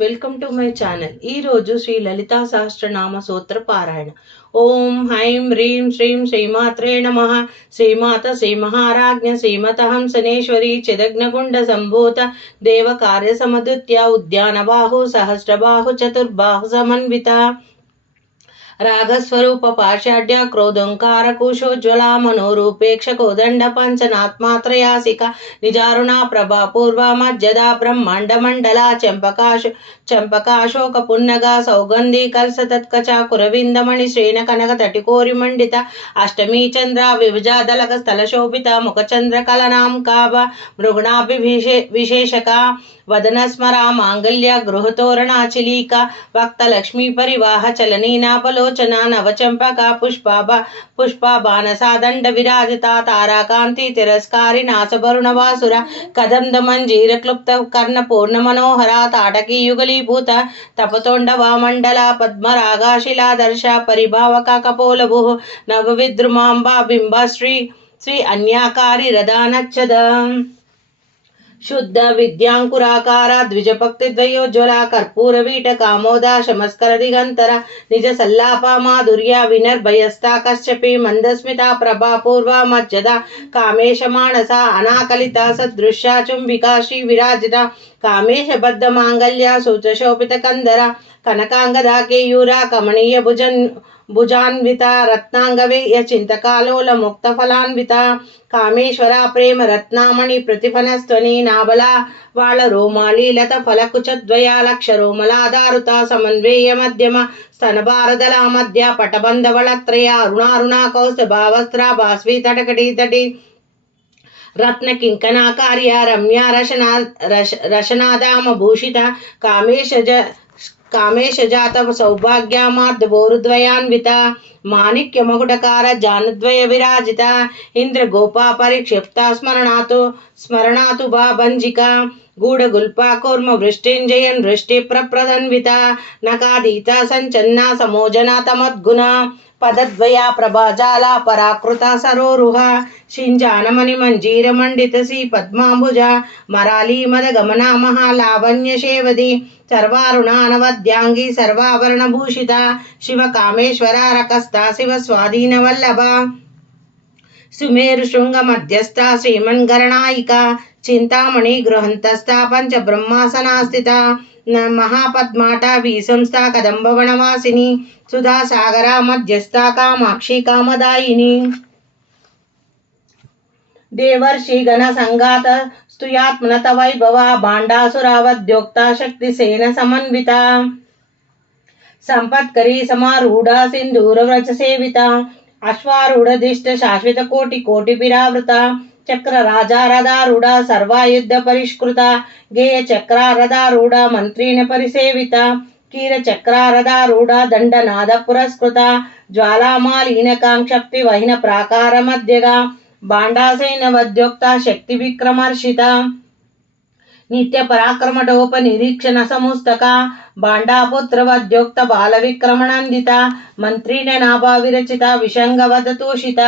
Welcome to my channel. ఈరోజు శ్రీ లలితా సహస్రనామ సూత్ర పారాయణ. ఓం హ్రైం హ్రీం శ్రీం శ్రీమాత్రే నమః. శ్రీమాత శ్రీ మహారాజ్ఞ శ్రీమత హంసనేశ్వరి చిదగ్నగుండ సంభూత దేవ కార్య సమదుత్య ఉద్యాన బాహు సహస్రబాహు చతుర్బాహు సమన్విత రాగస్వరూప పాషాఢ్య క్రోధంకార కుశోజ్వల మనోరూపేక్ష కోదండ పంచనాత్మాత్రయాసిక నిజారుణ ప్రభా పూర్వ మధ్యదా బ్రహ్మాండ మండల చంపకాశోక పున్నగ సౌగంధి కల్సతత్కచ కురవిందమణి శ్రేణ కనక తటికోరి మండిత అష్టమీ చంద్ర విభజాదలక స్థల శోభిత ముఖచంద్ర కలనాం కావ మృగుణాభి విశేషక వదన స్మర మాంగళ్య గృహతోరణాచిలీక వక్త లక్ష్మీ పరివాహ చలనీనాపలోచన నవచంపక పుష్పాబాణసాదండ విరాజిత తారాకాంతి తిరస్కారి నాసభరుణవాసుర కదంద మంజీర క్లుప్త కర్ణ పూర్ణ మనోహర తాటకీ యుగలీభూత తపతోండవ మండల పద్మరాగాశిలాదర్శ పరిభావక కపోలభు నవవిద్రుమాంబా బింబ శ్రీ అన్యాకారి రదానచ్చద శుద్ధ విద్యాంకురాకార ద్విజభక్తి ద్వయోజ్వల కర్పూర వీట కామోద శమస్కర దిగంతర నిజ సల్లాప మాధుర్య వినర్భయస్థా కశ్యపి మందస్మిత ప్రభా పూర్వ మధ్యద కామేశ మానస అనాకలిత సదృశ్య చుంబికా శ్రీ విరాజిత కామేశ బద్ధ మాంగళ్య సూచశోభిత కందర కనకాంగద కేయూర కమనీయ భుజాన్విత రత్నాంగవేయ చింతకాలోల ముక్త ఫలాన్విత కామేశ్వర ప్రేమ రత్నామణి ప్రతిఫనస్త్వని నాబల వాళ్ళ రోమాలి లత ఫలకుచద్వయ లక్ష రోమలాదారుత సమన్వేయ మధ్యమ స్తనభారదల మధ్య పటబంధవళత్రయ అరుణారుణ కౌస్తభావస్త్ర భాస్వీ తటకటి తటి రత్న కింకణాకార్య రమ్య రశనాదామ భూషిత కామేశజాత సౌభాగ్యమార్ధబోరుద్వయాన్విత మాణిక్య మకుటకార జానుద్వయ విరాజిత ఇంద్ర గోపా పరిక్షిప్త స్మరణాతు భంజిక గూఢగుల్ప కూర్మ వృష్టింజయన్ వృష్టి ప్రప్రదన్విత నకాదీత సంచన్న సమోజన తమద్గుణ పదద్వయ ప్రభాజాల పరాకృత సరోరుహ షింజానమణి మంజీర మండిత శ్రీ పద్మాంబుజ మరాళీ మద గమన మహాలావణ్య శేవది సర్వారుణానవద్యాంగి సర్వాభరణ భూషిత శివ కామేశ్వర రకస్థ శివ స్వాధీన వల్లభ సుమేరు శృంగ మధ్యస్థ శ్రీమన్గరణాయిక చింతామణి గృహంతస్థ పంచ బ్రహ్మాసనాస్థిత మహాపద్మాట విసంస్థ కదంబవనవాసిని సుధాసాగర మధ్యస్థ కామాక్షి కామదాయిని దేవర్షి గణ సంగాత స్తుయాత్మనత వైభవ భాండాసురావద్యోక్త శక్తి సేన సమన్విత సంపత్కరీ సమారూఢ సింధూర వ్రజ సేవిత అశ్వారూఢ దిష్ట శాశ్వత కోటి పిరావృత చక్ర రాజారథారూఢ సర్వాయుద్ధ పరిష్కృత గేయ చక్రారథారూఢ మంత్రిణ పరిసేవిత కీర చక్రారథారూఢ దండనాద పురస్కృత జ్వాలామాలీనకాంక్షప్తి వహిన ప్రాకార మధ్యగా భాండాసైన వద్యోక్త శక్తి విక్రమర్షిత నిత్య పరాక్రమటోప నిరీక్షణ సముస్తక భాండాపుత్ర వద్యోక్త బాల విక్రమణందిత మంత్రిణ నాభా విరచిత విషంగవదతోషిత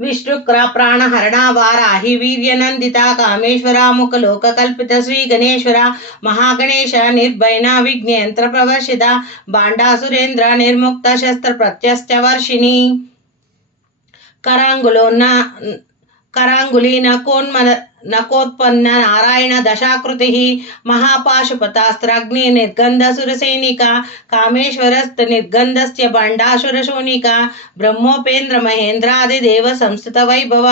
విష్ణుక్ర ప్రాణహరణ వారాహి వీర్యనందిత కామేశ్వర ముఖ లోక కల్పిత శ్రీ గణేశ్వర మహాగణేశ నిర్భయన విఘ్నేంద్ర ప్రవర్షిత భాండాసురేంద్ర నిర్ముక్త శస్త్ర ప్రత్యస్త వర్షిణి కరాంగులి నకోత్పన్న నారాయణ దశాకృతి మహాపాశుపతాస్త్రాగ్ని నిర్గంధ సురసైనిక కామేశ్వరస్త నిర్గంధస్య బండాసుర శోనిక బ్రహ్మోపేంద్ర మహేంద్రాది దేవ సంస్థిత వైభవ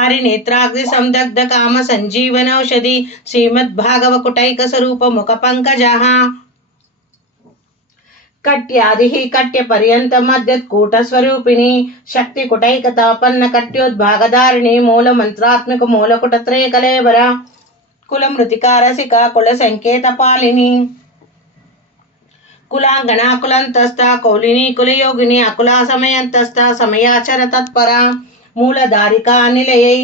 హరినేత్రాగ్ని సందగ్ధ కామ సంజీవనౌషధి శ్రీమద్భాగవ కుటైక స్వరూప ముఖ పంకజః కట్యాది కట్య పర్యంత మధ్యత్కూట స్వరూపిణి శక్తి కుటైక తాపన్న కట్యోద్భాగధారిణి మూల మంత్రాత్మక మూలకుట త్రయ కలేవర కుల మృతికారసిక కుల సంకేత పాలిని కులాంగన కులంతస్థ కౌలిని కులయోగిని అకులా సమయంతస్థ సమయాచర తత్పర మూలధారికా నిలయై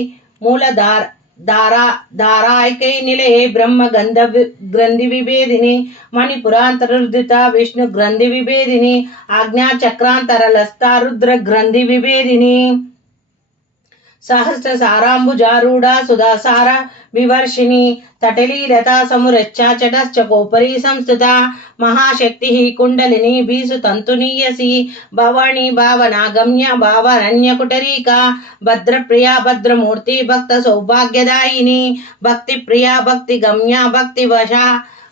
धारायकै निलये ब्रह्म ग्रंथि विभेदिनी मणिपुरांतरुद्धित विष्णु ग्रंथि विभेदिनी आज्ञा चक्रांतरलस्ता रुद्र ग्रंथि विभेदिनी सहस्रसाराम्बुजारूढा सुधासार विवर्षिणी तटलीलता समुरच्चाचटश्चकोपरि संस्थिता महाशक्तिः कुण्डलिनी बीसुतन्तुनीयसी भवानी भावनागम्या भावरण्यकुटरीका भद्रप्रिया भद्रमूर्ति भक्तसौभाग्यदायिनी भक्तिप्रिया भक्तिगम्या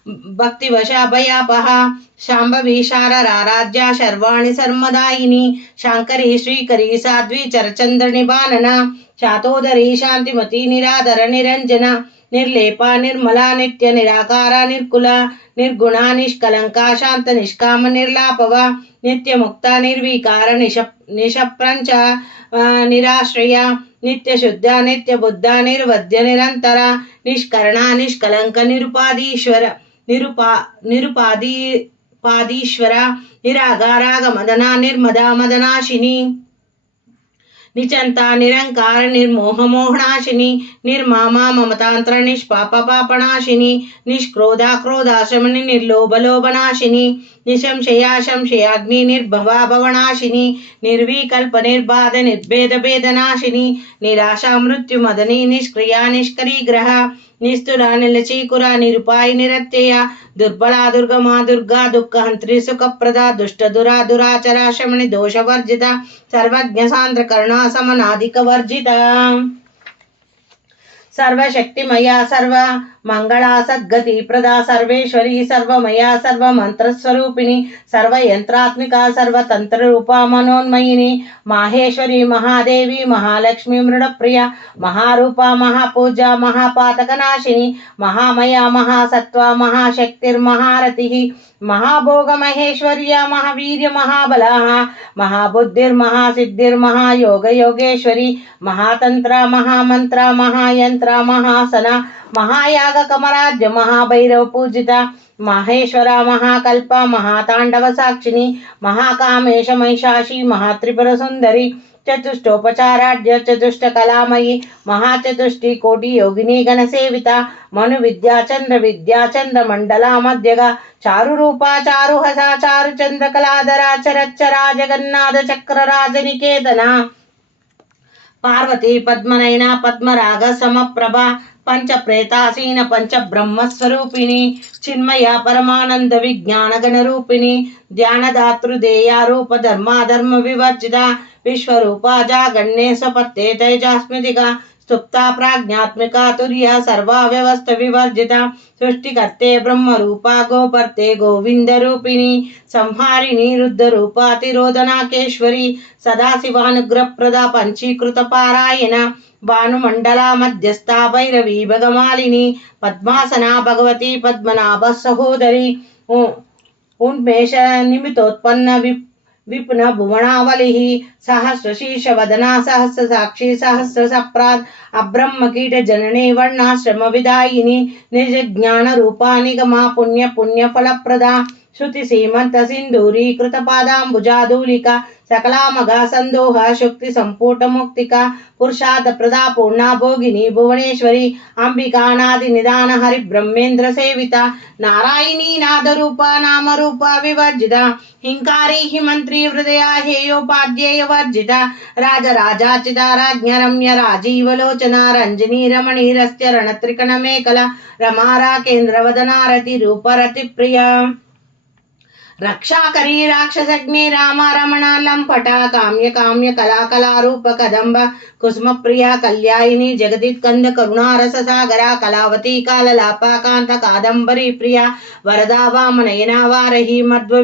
भक्तिवशा भयापहा शाम्भवी शारराराध्या शर्वाणि सर्वदायिनी शाङ्करी श्रीकरी साध्वी चरचन्द्रनिबालना शातोदरी शान्तिमती निराधर निरञ्जना निर्लेपा निर्मला नित्य निराकारा निर्कुला निर्गुणा निष्कलंका शांत निष्काम निर्लापवा नित्यमुक्ता निर्विकार निशप्रंच निराश्रया नित्यशुद्धा नित्यबुद्धा निर्वद्य निरंतरा निष्करणा निष्कलंक निरुपादीश्वरा निरागारागमदना निर्मदा मदनाशिनी निचंता निरंकार निर्मोह मोहनाशिनी निर्मामा ममतांत्र निष्पाप पापनाशिनी निष्क्रोधा क्रोधाशमनि निर्लोभ लोभनाशिनी निशंशया संशयाग्नि निर्भवा भवनाशिनी निर्विकल्प निर्बाध निर्भेद भेदनाशिनी निराशा मृत्यु मदनी निष्क्रिया निष्करीग्रह निस्तुरा निलचीकुरा निरुपाय निरत्यया दुर्बला दुर्गमा दुर्गा दुःखहंत्री सुखप्रदा दुष्ट दुरा दुराचरा शमनि दोषवर्जिता सर्वज्ञ सांद्र करुणा समनाधिक वर्जिता सर्वशक्तिमया सर्व मंगला सद्गति प्रदा सर्वेश्वरी सर्वमया सर्वमंत्रस्वरूपिणी सर्वयंत्रात्मिका सर्वतंत्र रूपा मनोन्मयिनी माहेश्वरी महादेवी महालक्ष्मी मृडप्रिया महारूपा महापूजा महापातकनाशिनी महामया महासत्वा महाशक्तिर्महारतिः महाभोग महेश्वर्या महावीर्य महाबलाः महाबुद्धिर्महासिद्धिर्महायोग योगेश्वरी महातंत्रा महामंत्रा महायंत्रा महासना महायाग कमराज्य महाभैरव पूजिता माहेश्वरा महाकल्पा महातांडव साक्षिणी महाकामेश महिषाशी महात्रिपुर सुंदरी चतुष्टोपचाराढ्य चतुष्टकलामयी महाचतुष्टि कोटि योगिनी गणसेविता मनु विद्या मंडला मध्यगा चारुरूपा चारुहसा चारुचंद्र कलाधरा चरच्चरा जगन्नाथ चक्रराज निकेतना पार्वती पद्मनयना पद्मराग समप्रभा पंच प्रेतासीन पंच ब्रह्मस्वरूपिणी चिन्मया परमानंद विज्ञान गण रूपिणी ध्यानदातृदेया रूप धर्माधर्म विवर्जिता विश्वरूपा जागण्ये स्वपत्ते तेजास्मितिका स्तुप्ता प्राज्ञात्मिका तुर्या सर्वा व्यवस्थ विवर्जिता सृष्टिकर्ते ब्रह्म रूपा गोपर्ते गोविंद रूपिणी संहारिणी रुद्र रूपा तिरोधनाकेश्वरी सदाशिवानुग्रह प्रदा पंचीकृत पारायण भानुमंडला मध्यस्था भैरवी भगमालिनी पद्मासना भगवती पद्मनाभ सहोदरी उन्मेष निमित्तोत्पन्न विपुन भुवनावलिः सहस्रशीर्ष वदना सहस्र साक्षी सहस्र सप्राद अब्रह्म कीट जननी वर्णाश्रम विदायिनी निज ज्ञान रूपा निगमा पुण्य पुण्य फलप्रदा श्रुति सीमंत सिंदूरी कृत पादांबुजाधूलिका सकलामगा संदोह शुक्ति संपूट मुक्तिका पुरुषार्थ प्रदा पूर्णा भोगिनी भुवनेश्वरी अंबिका नादि निदान हरि ब्रह्मेंद्र सेविता नारायणी नाद रूपा नाम रूपा विवर्जिता हिंकारी हिमंत्री हृदया हेयोपाध्येय वर्जिता राजराजाचिता राज्ञ रम्य राजीव लोचना रंजनी रमणी रस्त्य रणत्रिकण मेखला रमा राकेन्द्र वदना रति रूप रति प्रिया रक्षाकरी राक्षसग्नि रामा रमणा लंपटा काम्य काम्य कला कलारूप कदंब कुसुम प्रिया कल्यायिनी जगदित्कंद करुणा रस सागरा कलावती काललापा कांत कादंबरी प्रिया वरदा वामनयना वारही मध्व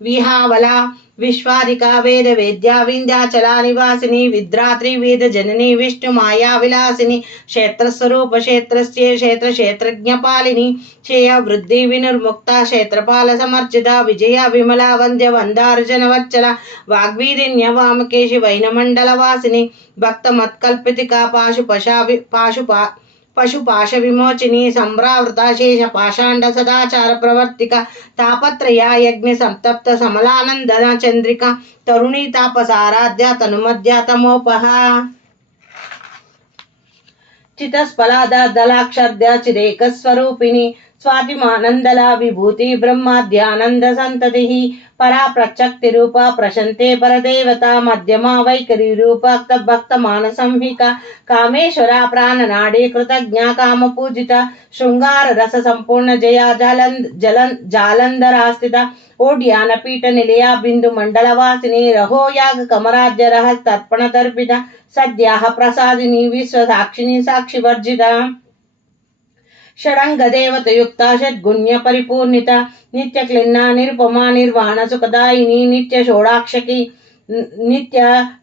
विहावला विश्वादिका वेद वेद्या विंध्याचला निवासिनी विद्रात्री वेद जननी विष्णु माया विलासिनी क्षेत्र स्वरूप क्षेत्रस्य क्षेत्र क्षेत्रज्ञ पालिनी क्षेय वृद्धि विनिर्मुक्ता क्षेत्रपाल समर्चिता विजया विमला वंद्य वंदार्जन वच्चला वाग्वीरिण्य वामकेशि वैनमंडल वासिनी भक्त मत्कल्पितिका पशुपाश विमोचिनी संभ्रावृता शेष पाषांड सदाचार प्रवर्तिका तापत्रया यज्ञ संतप्त समलानंदन चंद्रिका तरुणी तापसाराध्या तनुमध्या तमोपहा चितस्फलादा दलाक्षर्ध्या चिरेक स्वरूपिणी स्वातिमानन्दला विभूति ब्रह्माद्यानन्द सन्ततिः परा प्रचक्तिरूपा प्रशन्ते परदेवता मध्यमा वैखरी रूपा भक्तमानसंहिका कामेश्वरा प्राणनाडी कृतज्ञा कामपूजिता शृंगार रस संपूर्ण जया जालंधरा स्थिता ओड्यान पीठ निलया बिंदु मंडल वासिनी रहो याग कमराज्य रहस तर्पण तर्पिता सद्याः प्रसादिनी विश्व साक्षिणी साक्षी वर्जिता षडंग देवतयुक्ता षड्गुण्य परिपूर्णिता नित्य क्लिन्ना निरुपमा निर्वाण सुखदायिनी नित्य षोडाक्षकी नित्य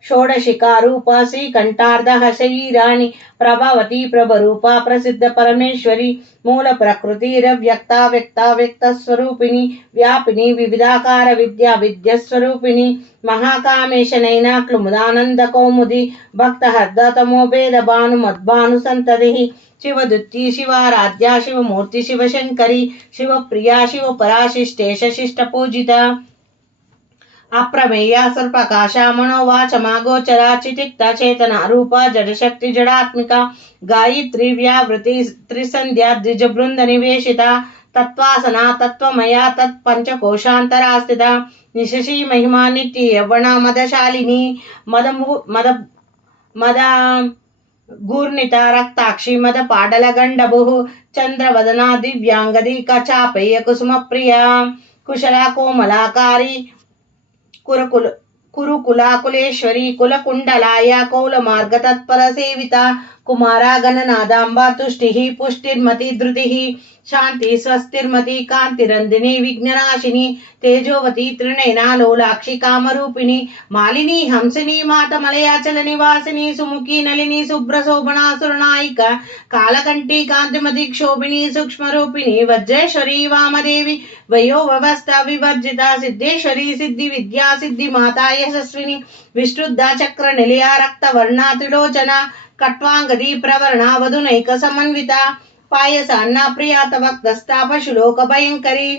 षोडशिका रूपा श्रीकंठार्धः शरीराणि प्रभावती प्रभरूपा प्रसिद्ध परमेश्वरी मूल प्रकृतिरव्यक्ता व्यक्ता व्यक्त स्वरूपिणी व्यापिनी विविधाकार विद्या विद्यस्वरूपिणी महाकामेश नैना क्लुमुदानंद कौमुदी भक्त हर्दतमो भेद भानु मद्भानु संततिः शिवदुत्ती शिवाराध्या शिवमूर्ति शिवशंकरी शिवप्रिया शिवपराशिष्टेश शिष्ट पूजिता अप्रमेया सर्वप्रकाशा मनोवाचमा गोचरा चितिक्ता चेतना रूपा जडशक्ति जडात्मिका गायत्री व्यावृति त्रिसंध्या द्विजबृंद निवेशिता तत्वासना तत्वमया तत्पंचकोशांतरा स्थिता निशशी महिमा नित्य यौवना मदशालिनी मद गूर्णिता रक्ताक्षी मद पाडल गंडभुः चंद्रवदना दिव्यांगदी कचापेय कुसुम प्रिया कुशला कोमलाकारी कुरुकुलाकुलेश्वरी कुलकुंडलाया कौलमार्ग तत्पर सेविता कुमारा गणनादांबा तुष्टिः पुष्टिर्मति धृतिः शांति स्वस्तिर्मति कांतिरंदिनी विघ्ननाशिनी तेजोवती त्रिनयना लोलाक्षी कामरूपिणी मालिनी हंसिनी मातमलयाचल निवासिनी सुमुखी नलिनी शुभ्रशोभना सुरनायिका कालकंठी कांतिमती क्षोभिनी सूक्ष्मरूपिणी वज्रेश्वरी वामदेवी वयो व्यवस्था विवर्जिता सिद्धेश्वरी सिद्धि विद्या सिद्धि माता यशस्विनी विष्णुद्धा चक्र निलया रक्तवर्णा त्रिलोचना कट्वांगदी प्रवर्णा वधुनैक समन्विता पायसान्ना प्रिया तवक्तस्था पशुलोक भयंकरी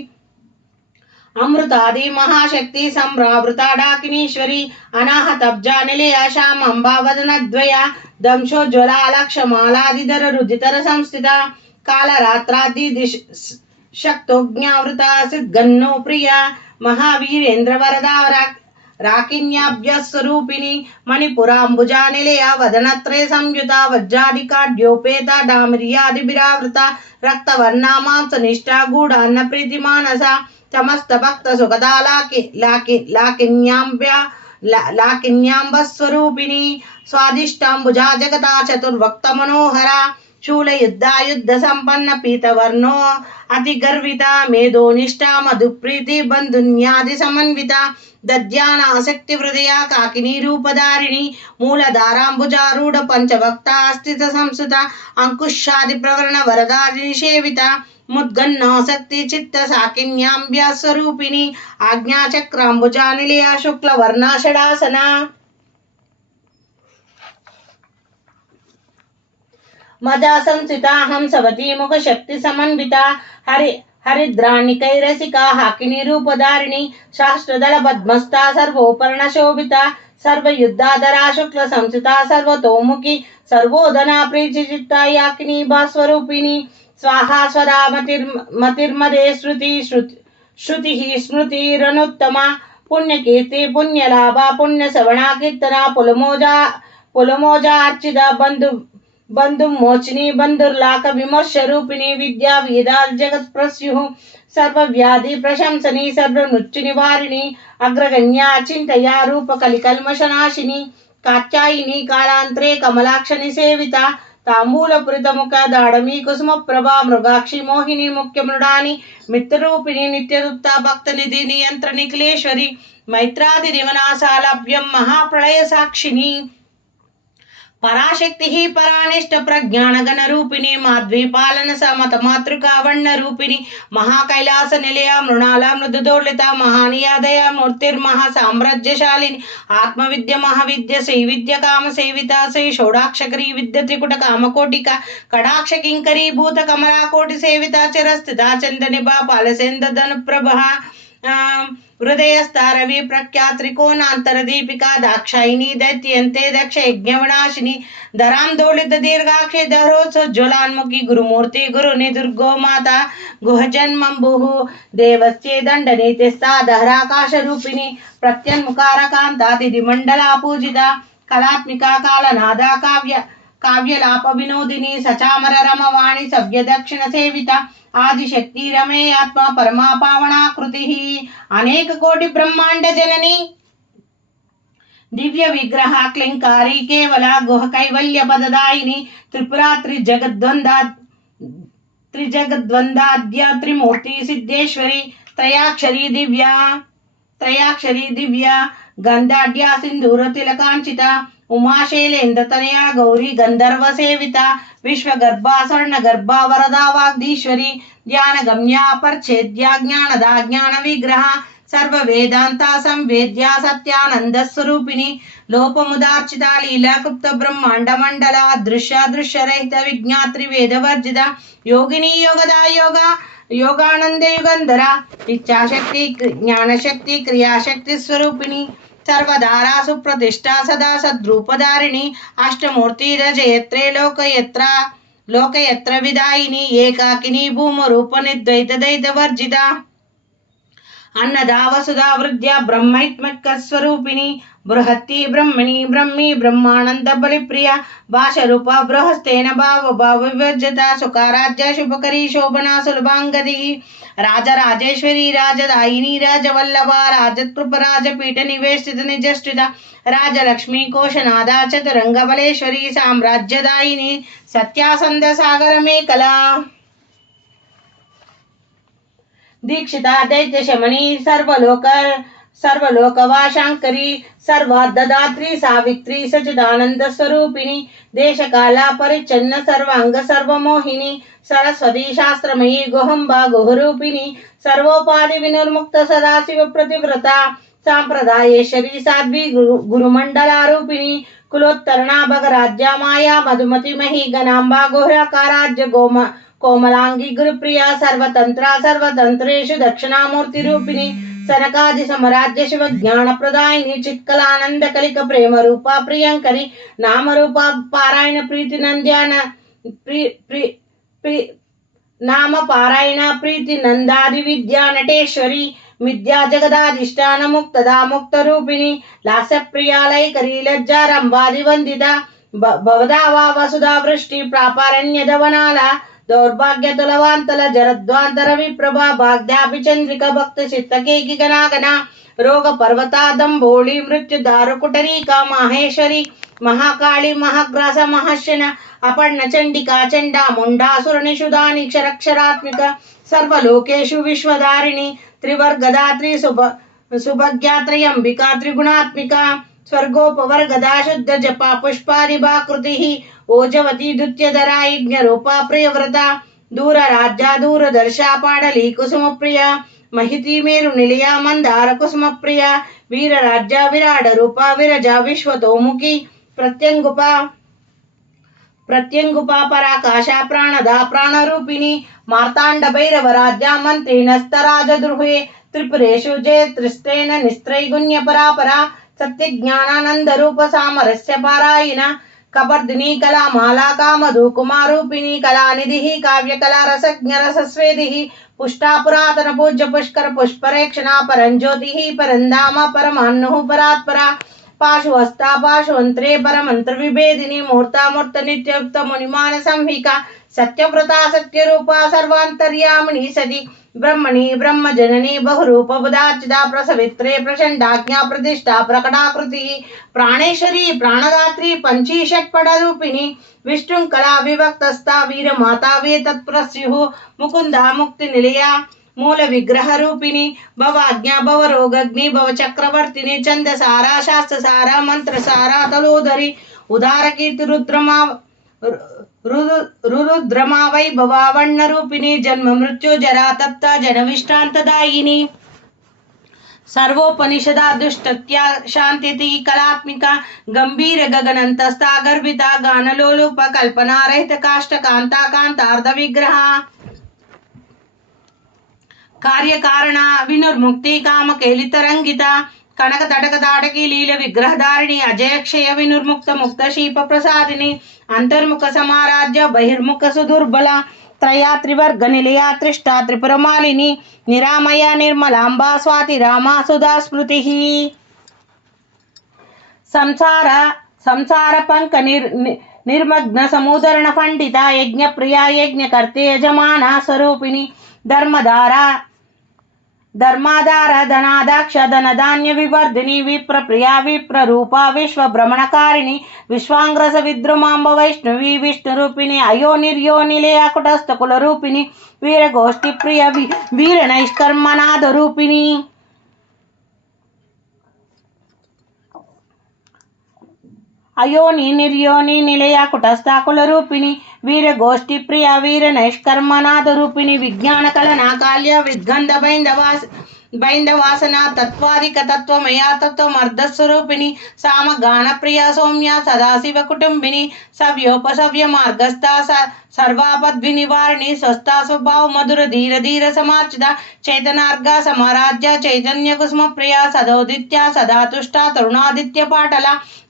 अमृतादि महाशक्ति संभ्रावृता डाकिनीश्वरी अनाहतब्जा निलया श्यामंबा वदनद्वया दंशोज्वला लक्षमालादिधर रुदितर संस्थिता कालरात्रादि शक्तोज्ञावृता सिद्गन्नो प्रिया महावीरेन्द्र वरदा राकिन्याभ्यस्वरूपिणी मणिपुराम्बुजा निलया वदनत्रय संयुता वज्रादिकाढ्योपेता डामर्यादिभिरावृता रक्तवर्णा मांसनिष्ठा गूढान्न प्रीतिमानसा समस्त भक्त सुखदा लाकिन्यांबस्वरूपिणी स्वादिष्टाम्बुजा जगता चतुर्भक्त मनोहरा शूलयुद्धा युद्ध संपन्न पीतवर्णो अतिगर्विता मेधोनिष्ठा मधुप्रीति बंधुन्यादि समन्विता दद्यानासक्ति हृदया काकिनी रूपधारिणी मूलधारांबुजारूढ़ पंचभक्ता अस्थित संस्थिता अंकुशादि प्रवर्ण वरदारिणी सेविता मुद्गन्नासक्ति चित्त साकिन्यांब्या स्वरूपिणी आज्ञा चक्रांबुजा निलया शुक्ल वर्णा षडासना मदा संस्थिता हंसवती मुख शक्ति समन्विता हरिद्राणिकैरसिका हाकिनी रूपधारिणी शास्त्रदल पद्मस्था सर्वोपर्ण शोभिता सर्वयुद्धाधरा शुक्ल संस्थिता सर्वतोमुखी सर्वोदना प्रीचिचित्ता याकिनी भास्वरूपिणी स्वाहा स्वरा मतिर्मदे श्रुतिः स्मृतिरनुत्तमा पुण्यकीर्ति पुण्यलाभा पुण्यसवणा कीर्तना पुलमोजा अर्चिता बंधु मोचनी बंधुर्लाक विमर्श रूपिणी विद्या वेदा जगत प्रस्युः सर्वव्याधि प्रशंसनी सर्वमृत्यु निवारिणी अग्रगण्या चिंतया रूप कलिकल्मषनाशिनी कात्यायिनी कालांतरे कमलाक्षनि सेविता तांबूलपुरित मुख दाड़मी कुसुम प्रभा मृगाक्षी मोहिनी मुख्य मृडानी मित्ररूपिणी नित्यदुत्ता भक्त निधि नियंत्र निखिलेश्वरी मैत्रादि दिवनाशालभ्यम महाप्रलय साक्षिणी पराशक्ति ही परानिष्ठ प्रज्ञान गण रूपिणी माध्वी पालन समत मातृका वर्ण रूपिणी महाकैलास निलया मृणाला मृदुदोलिता महानिया दया मूर्तिर्महा साम्राज्यशालिनी आत्मविद्य महाविद्य श्री विद्य काम सेविता श्री षोडाक्षरी विद्य त्रिकुट कामकोटिका कटाक्ष किंकरी भूत कमला कोटि सेविता चिरस्थिता चंदनिभा पालसेन्द्र धन प्रभा हृदयस्तारवी प्रख्या त्रिकोणांतरदीपिका दाक्षायिनी दैत्यंते दक्ष यज्ञविनाशिनी धरांदोलित दीर्घाक्षे दरोज्ज्वलान्मुखी गुरुमूर्ति गुरुनि दुर्गो माता गुहजन्मंबुः देवस्ये दंडनीतिस्ता दहराकाशरूपिणी प्रत्यन्मुखारकान्तातिथिमण्डला पूजिता कलात्मिका कालनादा काव्यलाप विनोदिनी सचामर रमवाणी सभ्य दक्षिण सेविता आदिशक्ति रमे आत्मा परमा पावनाकृति अनेक कोटि ब्रह्मांड जननी दिव्य विग्रह क्लिंकारी केवला गुह कैवल्य पददायिनी त्रिपुरा त्रिजगद्वंदाद्य त्रिमूर्ति सिद्धेश्वरी त्रयाक्षरी दिव्या गंधाढ्या सिंदूर तिलकांचिता उमाशैलेन्द्रतनया गौरी गंधर्व सेविता विश्वगर्भा स्वर्णगर्भा वरदा वाग्दीश्वरी ध्यानगम्या परच्छेद्या ज्ञानदा ज्ञान विग्रह सर्व वेदांता संवेद्या सत्यानंद स्वरूपिणी लोपमुदार्चिता लीला गुप्त ब्रह्मांड मंडला दृश्य रहित विज्ञात्री वेद वर्जिता योगिनी योगदा योगा योगानंद युगंधरा इच्छाशक्ति ज्ञानशक्ति क्रियाशक्ति स्वरूपिणी सर्वधारा सुप्रतिष्ठा सदा सद्रूपधारिणी अष्टमूर्ति रजयत्रे लोकयत्र विदायिनी एकाकिनी भूमरूप निद्वैत दैत वर्जिता अन्नदा वसुधा वृद्ध्या ब्रह्मैत्मक स्वरूपिणी बृहत्ती ब्रह्मणी ब्रह्मी ब्रह्मानंद बलिप्रिया भाषरूपा बृहस्तेन भाव विवर्जिता सुखाराज्य शुभकरी शोभना सुलभांगदी राजराजेश्वरी राजदायिनी राजवल्लभा राजत्कृप राजपीठ निवेशित निजष्टिता राजलक्ष्मी कोशनादा चतुरंग बलेश्वरी साम्राज्यदायिनी सत्यासंद सागर मेखला दीक्षिता दैत्य शमनी सर्वलोकवाशांकरी सर्वादात्री सावित्री सचिदानंद स्वरूपिणी देशकाला परिच्छन्न सर्वांग सर्वमोहिनी सरस्वती शास्त्रमयी गोहंबा गोहरूपिणी सर्वोपाधि विनिर्मुक्त सदाशिव प्रतिव्रता सांप्रदायेश्वरी साध्वी गुरुमंडलारूपिणी कुलोत्तरणा भगराज्या माया मधुमती मही गणांबा घोराकाराज्य कोमलांगी गुरुप्रिया सर्वतंत्रेषु दक्षिणामूर्ति रूपिणी सनकादि समराज्य शिव ज्ञान प्रदायिनी चित्कलानंद कलिक प्रेम रूपा प्रियंकरी नाम रूपा पारायण प्रीति नंद्यान नाम पारायण प्रीति नंदादि विद्या नटेश्वरी विद्या जगदाधिष्ठान मुक्तदा मुक्त रूपिणी लास्य प्रियालय करी लज्जारंभादि वंदिता भवदा वा वसुधा वृष्टि प्रापारण्य दवनाला दौर्भाग्य तुलवांतल जरद्वांतर विप्रभा भाग्यापि चंद्रिका भक्त चित्तकेकी गणागणा रोग पर्वता दंभोळी मृत्यु दारुकुटरीका माहेश्वरी महाकाली महाग्रास महाशन अपर्ण चंडिका चंडा मुंडासुर निषुधानि क्षरक्षरात्मिक सर्वलोकेषु विश्वधारिणी त्रिवर्गदात्री सुभग्या त्रयंबिका त्रिगुणात्मिका स्वर्गोपवर्गदा शुद्ध जपा पुष्पादिभाकृतिः ओजवती द्वितीयधरा यज्ञरूपा प्रियव्रता दूर राज्या दूरदर्शा पाडली कुसुमप्रिया महिती मेरु निलया मंदार कुसुमप्रिया वीर राज्या विराड रूपा विरजा विश्वतोमुखी प्रत्यंगुपा पराकाशा प्राणदा प्राणरूपिणी मार्तांड भैरव राज्या मंत्री नस्तराजद्रुहे त्रिपुरेषु जय त्रिस्तेन निस्त्रैगुण्य परापरा सत्य ज्ञानानंद रूप सामरस्य पारायण कपर्दिनी कला माला कामधु कुमारूपिणी कलानिधि काव्य कला रसज्ञ रसस्वेदिः पुष्टा पुरातन पूज्य पुष्कर पुष्परेक्षणा परंज्योतिः परंधाम परमान्नुः परात्परा पाशुहस्ता पाशुअंत्रे परमंत्र विभेदिनी मूर्ता मूर्त नित्युक्त मुनिमान संहिका सत्यव्रता सत्यरूपा सर्वांतर्यामिनी सती ब्रह्मणी ब्रह्मजननी बहुरूप बुधाचिता प्रसवित्रे प्रचंडाज्ञा प्रतिष्ठा प्रकटाकृति प्राणेश्वरी प्राणदात्री पंची षट्पटरूपिणी विष्णुकला विभक्तस्था वीर माता वे तत्प्रस्युः मुकुंदा मुक्ति निलया मूल विग्रह रूपिणी भवाज्ञा भवरोगग्नि भवचक्रवर्तिनी छंदसारा शास्त्रसारा मंत्रसारा तलोधरी उदार कीर्ति रुद्रमा वैभवा वर्ण रूपिणी जन्म मृत्यु जरा तप्ता जनविष्टान्तदायिनी सर्वोपनिषदा दुष्टत्या शांतिति कलात्मिका गंभीर गगनंतस्था गर्भिता गानलोलुप कल्पना रहित काष्ठ कांता कांतार्ध विग्रह కార్యకారణ వినుర్ముక్తి కామకేలితరంగిత కనక తటక తాటకి లీల విగ్రహధారిణి అజయక్షయ వినుర్ముక్త ముక్త శీప ప్రసాదిని అంతర్ముఖ సమారాజ్య బహిర్ముఖ సుదుర్బల త్రయా త్రివర్గ నిలయా త్రిష్టా త్రిపురమాలిని నిరామయ నిర్మలాంబా స్వాతి రామా సుధా స్మృతి సంసార పంక నిర్మగ్న సమూదరణ పండిత యజ్ఞ ప్రియా యజ్ఞకర్తే యజమాన స్వరూపిణి ధర్మాధార ధనాదాక్ష ధనధాన్య వివర్ధిని విప్రప్రియా విప్రరూపా విశ్వభ్రమణకారిణి విశ్వాంగ్రస విద్రుమాంబ వైష్ణవి విష్ణురూపిణి అయో నిర్యో నిలయ కుటస్థకుల రూపిణి వీరగోష్ఠి ప్రియ వీర నైష్కర్మనాథ రూపిణి అయోని నిర్యోని నిలయ కుటస్థాకుల రూపిణి వీరగోష్ఠి ప్రియ వీర నైష్కర్మనాథ రూపిణి విజ్ఞాన కలనా కాళ్య విద్గంధ బైందవాసన తత్వాధిక తత్వమయా తత్వమర్ధస్వరూపిణి సామగాన ప్రియ సౌమ్య సదాశివ కుటుంబిని సవ్యోపసవ్య మార్గస్థ సర్వాపద్వి నివారిణి స్వస్థ స్వభావ మధుర ధీర ధీర సమార్చిత చేతనార్గ సమారాజ్య చైతన్య కుసుమ ప్రియ సదోదిత్య సదాతుష్ట తరుణాదిత్య పాటల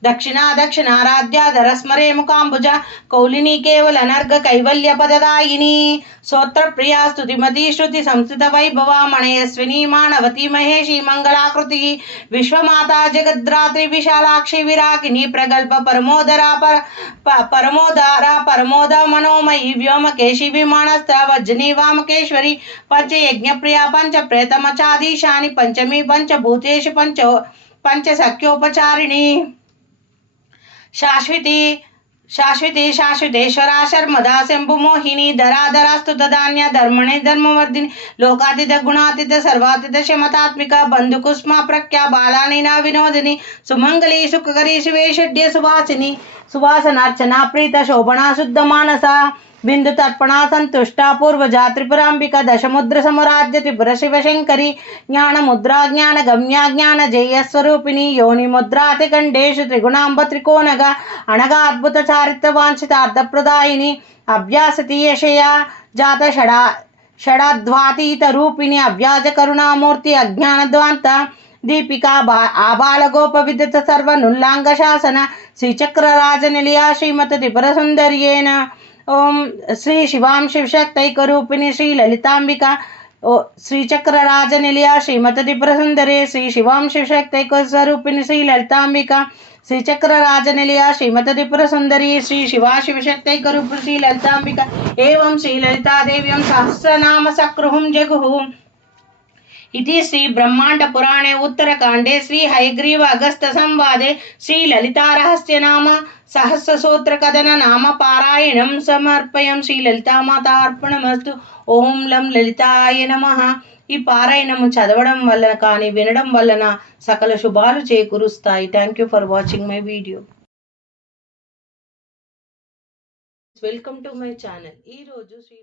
దక్షిణారాధ్య ధరస్మరే ముకాంబుజ కౌలిని కేవల నర్గ కైవల్య పదదాయిని స్తోత్ర ప్రియా స్తుతిమతి శృతి సంస్థిత వైభవ మణయస్విని మానవతి మహేషి మంగళాకృతి విశ్వమాతా జగద్రాత్రి విశాలాక్షి విరాగిని ప్రగల్భ పరమోద మనోమయీ వ్యోమకేశి విమానస్త్ర వజ్జని వామకేశ్వరి పంచయజ్ఞ ప్రియా పంచ ప్రేతమచాధీశాని పంచమి పంచభూతేషు పంచ సఖ్యోపచారిణి శాశ్వతేశ్వరా శర్మదా శంభుమోహిని ధరాధరాస్తుత ధాన్య ధర్మణి ధర్మవర్ధిని లోకాతీత గుణాతీత సర్వాతీత శమతాత్మిక బంధుకుస్మ ప్రఖ్యా బాలానినా వినోదిని సుమంగళి సుఖకరి శివేషడ్య సువాసనార్చన ప్రీత శోభనా శుద్ధ మానస బిందు తర్పణ సంతుష్ట పూర్వజా త్రిపురాంబిక దశముద్ర సమరాజ్య త్రిపుర శివశంకరి జ్ఞానముద్రా జ్ఞాన గమ్య జ్ఞాన జయస్వరూపిణి యోని ముద్రాతి ఖండేషు త్రిగుణాంబ త్రికోణగ అనగా అద్భుత చారిత్ర వాంఛితార్థప్రదాయిని అభ్యాసతి యశయా జాత షడాద్వాతీత రూపిణి అవ్యాజ కరుణామూర్తి అజ్ఞానద్వాంత దీపికా ఆబాలగోప విదిత సర్వ నుల్లాంగ శాసన శ్రీచక్రరాజ నిలయా శ్రీమత త్రిపుర సుందర్యేన ఓం శ్రీ శివాం శివశక్తైకరూపిణి శ్రీ లలితాంబిక శ్రీచక్రరాజ నిలయ శ్రీమత త్రిపుర సుందరే శ్రీ శివాం శివశక్తైక స్వరూపిణి శ్రీ లలితాంబిక శ్రీచక్రరాజ నిలయ శ్రీమత త్రిపుర సుందరి శ్రీ శివా శివశక్తైకరూపిణి శ్రీ లలితాంబిక ఏవం శ్రీ లలితాదేవ్యం సహస్రనామ సక్రుహుం జగుః इति श्री ब्रह्मांड पुराणे उत्तरकांडे श्री हयग्रीव अगस्त संवादे श्री ललिता रहस्य नाम सहस्रसूत्र कदन नाम पारायणं समर्पयं श्री ललिता माता अर्पणमस्तु ओम లం లలితాయ నమః। ఈ పారాయణము చదవడం వలన కానీ వినడం వలన సకల శుభాలు చేకూరుస్తాయి। Thank you for watching my video. Welcome to my channel. ఈ రోజు శ్రీ